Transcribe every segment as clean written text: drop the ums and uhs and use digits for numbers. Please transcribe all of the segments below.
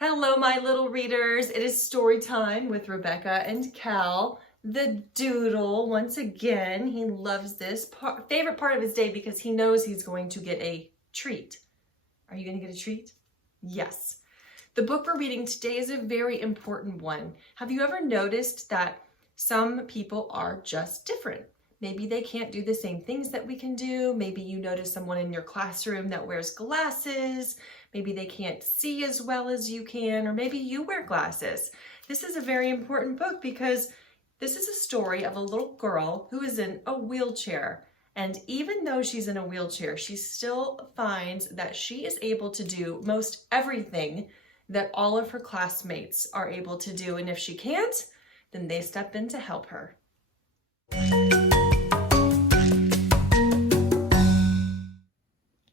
Hello, my little readers. It is story time with Rebecca and Cal. The doodle, once again, he loves this favorite part of his day because he knows he's going to get a treat. Are you going to get a treat? Yes. The book we're reading today is a very important one. Have you ever noticed that some people are just different? Maybe they can't do the same things that we can do. Maybe you notice someone in your classroom that wears glasses. Maybe they can't see as well as you can, or maybe you wear glasses. This is a very important book because this is a story of a little girl who is in a wheelchair. And even though she's in a wheelchair, she still finds that she is able to do most everything that all of her classmates are able to do. And if she can't, then they step in to help her.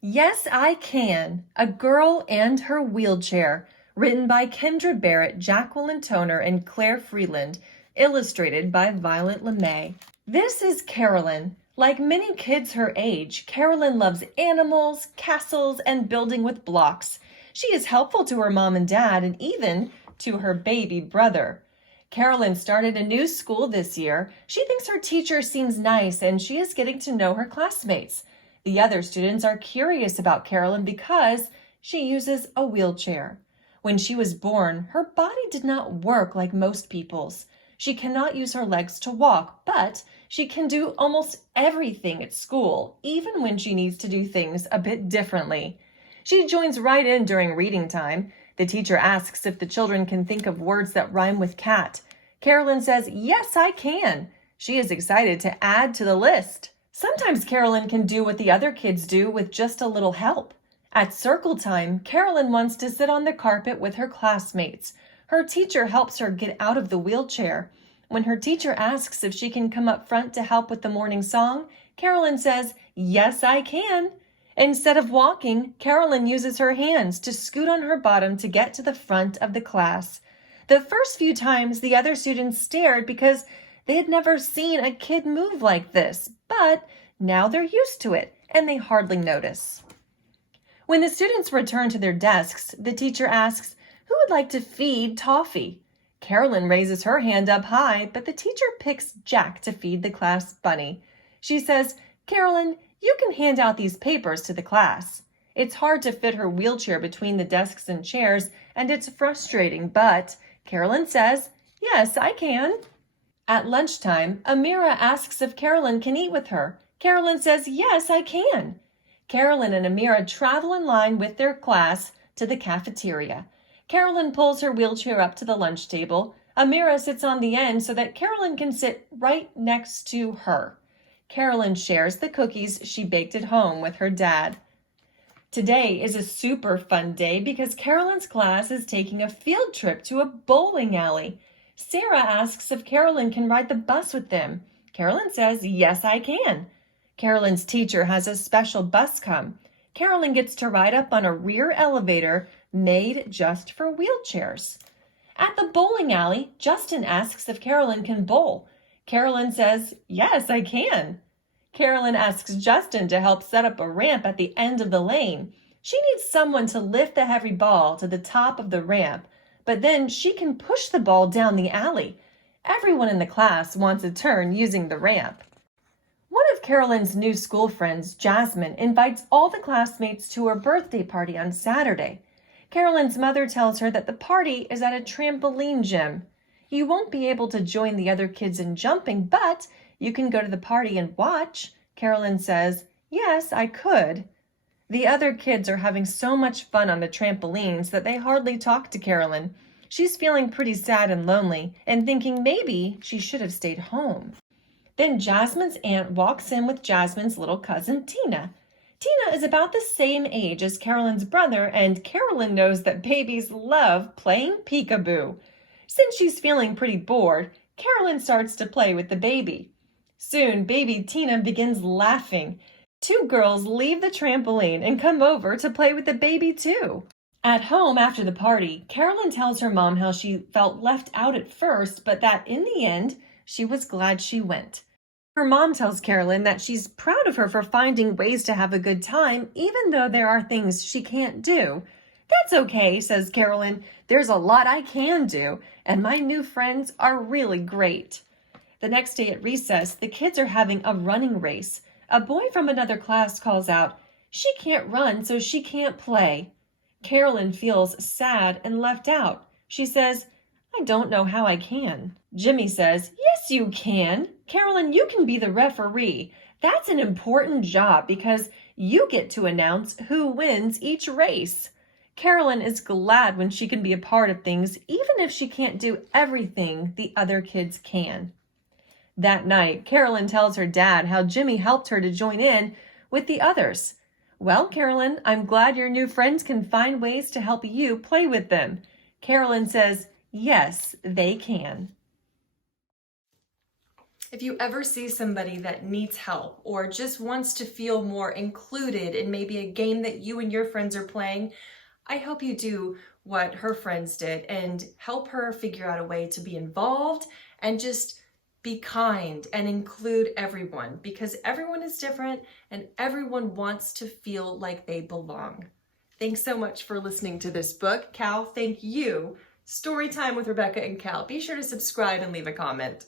Yes, I Can, A Girl and Her Wheelchair, written by Kendra Barrett, Jacqueline Toner, and Claire Freeland, illustrated by Violet LeMay. This is Carolyn. Like many kids her age, Carolyn loves animals, castles, and building with blocks. She is helpful to her mom and dad and even to her baby brother. Carolyn started a new school this year. She thinks her teacher seems nice and she is getting to know her classmates. The other students are curious about Carolyn because she uses a wheelchair. When she was born, her body did not work like most people's. She cannot use her legs to walk, but she can do almost everything at school, even when she needs to do things a bit differently. She joins right in during reading time. The teacher asks if the children can think of words that rhyme with cat. Carolyn says, "Yes, I can." She is excited to add to the list. Sometimes Carolyn can do what the other kids do with just a little help. At circle time, Carolyn wants to sit on the carpet with her classmates. Her teacher helps her get out of the wheelchair. When her teacher asks if she can come up front to help with the morning song, Carolyn says, "Yes, I can." Instead of walking, Carolyn uses her hands to scoot on her bottom to get to the front of the class. The first few times, the other students stared because they had never seen a kid move like this, but now they're used to it and they hardly notice. When the students return to their desks, the teacher asks, "Who would like to feed Toffee?" Carolyn raises her hand up high, but the teacher picks Jack to feed the class bunny. She says, "Carolyn, you can hand out these papers to the class." It's hard to fit her wheelchair between the desks and chairs, and it's frustrating, but Carolyn says, "Yes, I can." At lunchtime, Amira asks if Carolyn can eat with her. Carolyn says, "Yes, I can." Carolyn and Amira travel in line with their class to the cafeteria. Carolyn pulls her wheelchair up to the lunch table. Amira sits on the end so that Carolyn can sit right next to her. Carolyn shares the cookies she baked at home with her dad. Today is a super fun day because Carolyn's class is taking a field trip to a bowling alley. Sarah asks if Carolyn can ride the bus with them. Carolyn says, "Yes, I can." Carolyn's teacher has a special bus come. Carolyn gets to ride up on a rear elevator made just for wheelchairs. At the bowling alley, Justin asks if Carolyn can bowl. Carolyn says, "Yes, I can." Carolyn asks Justin to help set up a ramp at the end of the lane. She needs someone to lift the heavy ball to the top of the ramp, but then she can push the ball down the alley. Everyone in the class wants a turn using the ramp. One of Carolyn's new school friends, Jasmine, invites all the classmates to her birthday party on Saturday. Carolyn's mother tells her that the party is at a trampoline gym. You won't be able to join the other kids in jumping, but you can go to the party and watch. Carolyn says, "Yes, I could." The other kids are having so much fun on the trampolines that they hardly talk to Carolyn. She's feeling pretty sad and lonely and thinking maybe she should have stayed home. Then Jasmine's aunt walks in with Jasmine's little cousin, Tina. Tina is about the same age as Carolyn's brother, and Carolyn knows that babies love playing peekaboo. Since she's feeling pretty bored, Carolyn starts to play with the baby. Soon, baby Tina begins laughing. Two girls leave the trampoline and come over to play with the baby too. At home after the party, Carolyn tells her mom how she felt left out at first, but that in the end, she was glad she went. Her mom tells Carolyn that she's proud of her for finding ways to have a good time, even though there are things she can't do. That's okay, says Carolyn. There's a lot I can do, and my new friends are really great. The next day at recess, the kids are having a running race. A boy from another class calls out, "She can't run, so she can't play." Carolyn feels sad and left out. She says, "I don't know how I can." Jimmy says, "Yes, you can. Carolyn, you can be the referee. That's an important job because you get to announce who wins each race." Carolyn is glad when she can be a part of things, even if she can't do everything the other kids can. That night, Carolyn tells her dad how Jimmy helped her to join in with the others. "Well, Carolyn, I'm glad your new friends can find ways to help you play with them." Carolyn says, "Yes, they can." If you ever see somebody that needs help or just wants to feel more included in maybe a game that you and your friends are playing, I hope you do what her friends did and help her figure out a way to be involved and just be kind and include everyone, because everyone is different and everyone wants to feel like they belong. Thanks so much for listening to this book. Cal, thank you. Storytime with Rebecca and Cal. Be sure to subscribe and leave a comment.